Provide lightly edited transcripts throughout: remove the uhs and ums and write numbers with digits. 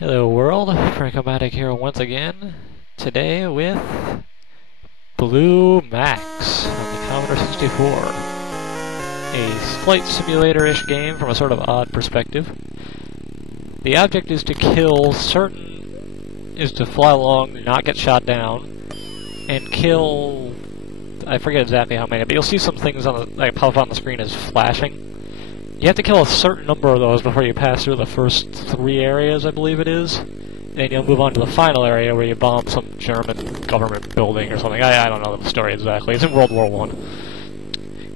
Hello world, Frankomatic here once again, today with Blue Max on the Commodore 64. A flight simulator-ish game from a sort of odd perspective. The object is to fly along, not get shot down, and kill, I forget exactly how many, but you'll see some things on the, like pop up on the screen as flashing. You have to kill a certain number of those before you pass through the first 3 areas, I believe it is. And you'll move on to the final area where you bomb some German government building or something. I don't know the story exactly. It's in World War I.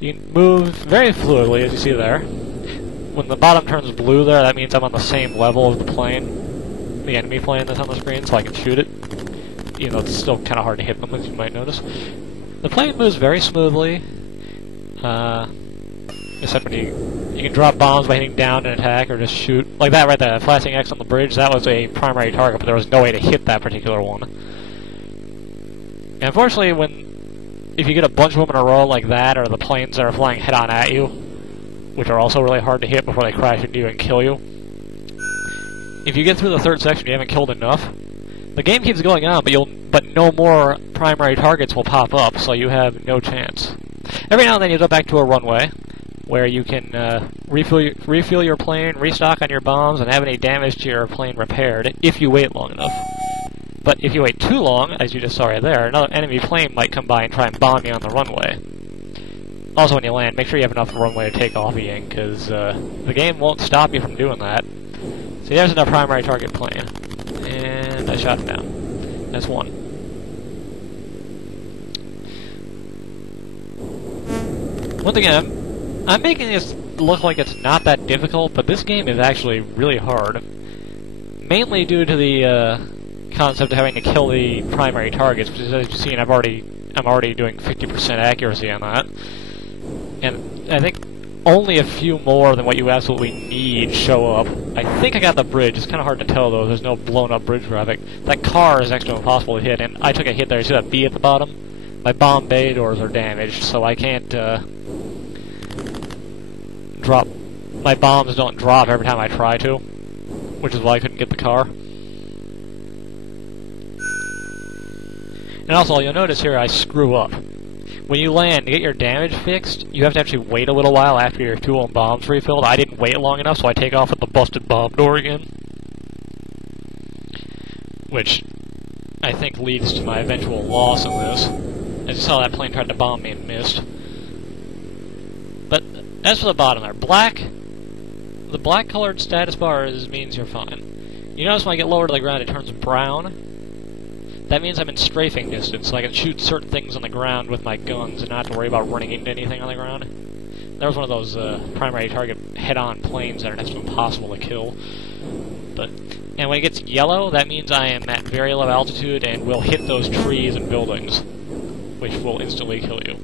You can move very fluidly, as you see there. When the bottom turns blue there, that means I'm on the same level of the plane, the enemy plane that's on the screen, so I can shoot it. Even though it's still kind of hard to hit them, as you might notice. The plane moves very smoothly. Except when you can drop bombs by hitting down and attack, or just shoot. Like that right there, flashing X on the bridge, that was a primary target, but there was no way to hit that particular one. And unfortunately, if you get a bunch of them in a row like that, or the planes that are flying head-on at you, which are also really hard to hit before they crash into you and kill you, if you get through the third section you haven't killed enough, the game keeps going on, but no more primary targets will pop up, so you have no chance. Every now and then you go back to a runway, where you can refuel your plane, restock on your bombs, and have any damage to your plane repaired, if you wait long enough. But if you wait too long, as you just saw right there, another enemy plane might come by and try and bomb you on the runway. Also, when you land, make sure you have enough runway to take off again, because the game won't stop you from doing that. See, there's another primary target plane. And I shot him down. That's one. Once again, I'm making this look like it's not that difficult, but this game is actually really hard. Mainly due to the concept of having to kill the primary targets, which is, as you've seen, I'm already doing 50% accuracy on that. And I think only a few more than what you absolutely need show up. I think I got the bridge. It's kind of hard to tell, though. There's no blown-up bridge graphic. That car is next to impossible to hit, and I took a hit there. You see that B at the bottom? My bomb bay doors are damaged, so I can't drop. My bombs don't drop every time I try to, which is why I couldn't get the car. And also, you'll notice here I screw up. When you land, to get your damage fixed, you have to actually wait a little while after your fuel and bombs refilled. I didn't wait long enough, so I take off with the busted bomb door again. Which I think leads to my eventual loss in this. As you saw, that plane tried to bomb me and missed. But as for the bottom there, the black colored status bar means you're fine. You notice when I get lower to the ground it turns brown? That means I'm in strafing distance, so I can shoot certain things on the ground with my guns and not have to worry about running into anything on the ground. That was one of those primary target head-on planes that are next to impossible to kill. And when it gets yellow, that means I am at very low altitude and will hit those trees and buildings, which will instantly kill you.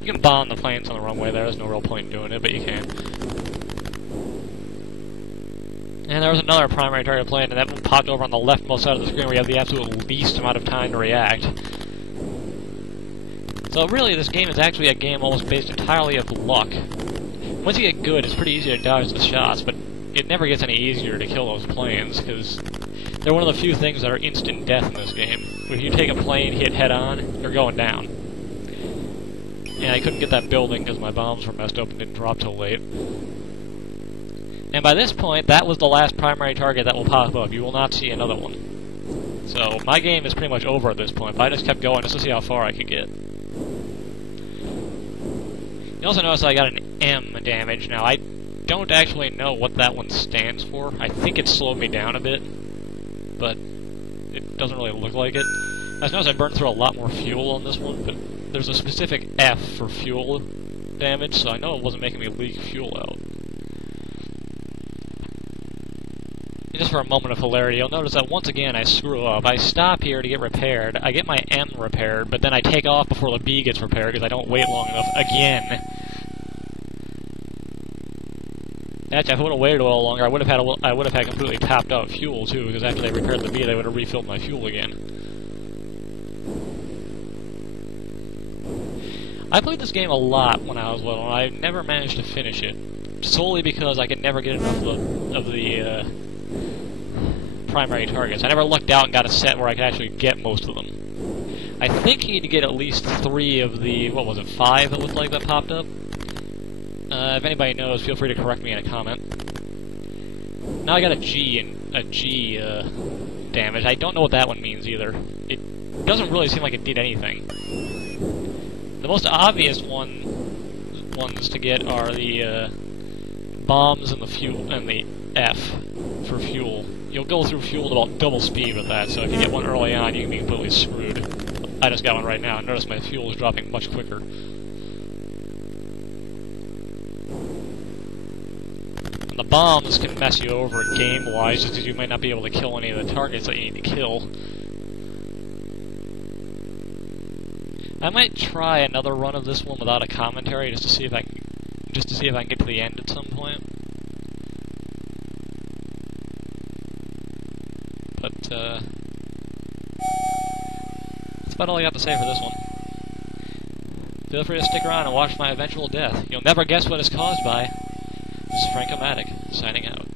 You can bomb the planes on the runway there, there's no real point in doing it, but you can. And there was another primary target plane, and that one popped over on the leftmost side of the screen where you have the absolute least amount of time to react. So really, this game is actually a game almost based entirely of luck. Once you get good, it's pretty easy to dodge the shots, but it never gets any easier to kill those planes, because they're one of the few things that are instant death in this game. If you take a plane, hit head-on, you're going down. And I couldn't get that building because my bombs were messed up and didn't drop till late. And by this point, that was the last primary target that will pop up. You will not see another one. So my game is pretty much over at this point, but I just kept going just to see how far I could get. You also notice I got an M damage. Now, I don't actually know what that one stands for. I think it slowed me down a bit, but it doesn't really look like it. I noticed I burned through a lot more fuel on this one, but there's a specific F for fuel damage, so I know it wasn't making me leak fuel out. And just for a moment of hilarity, you'll notice that once again I screw up. I stop here to get repaired, I get my M repaired, but then I take off before the B gets repaired because I don't wait long enough again. Actually, if I would have waited a little longer, I would have had completely topped out fuel too, because after they repaired the B, they would have refilled my fuel again. I played this game a lot when I was little, and I never managed to finish it, solely because I could never get enough of the primary targets. I never looked out and got a set where I could actually get most of them. I think you need to get at least 3 of the, what was it, 5 it looked like that popped up? If anybody knows, feel free to correct me in a comment. Now I got a G damage. I don't know what that one means either. It doesn't really seem like it did anything. The most obvious ones to get are the bombs and the fuel and the F for fuel. You'll go through fuel at about double speed with that, so if you get one early on, you can be completely screwed. I just got one right now, and notice my fuel is dropping much quicker. And the bombs can mess you over game-wise, just because you might not be able to kill any of the targets that you need to kill. I might try another run of this one without a commentary, just to see if I can get to the end at some point. But that's about all I got to say for this one. Feel free to stick around and watch my eventual death. You'll never guess what it's caused by. This is Frankomatic, signing out.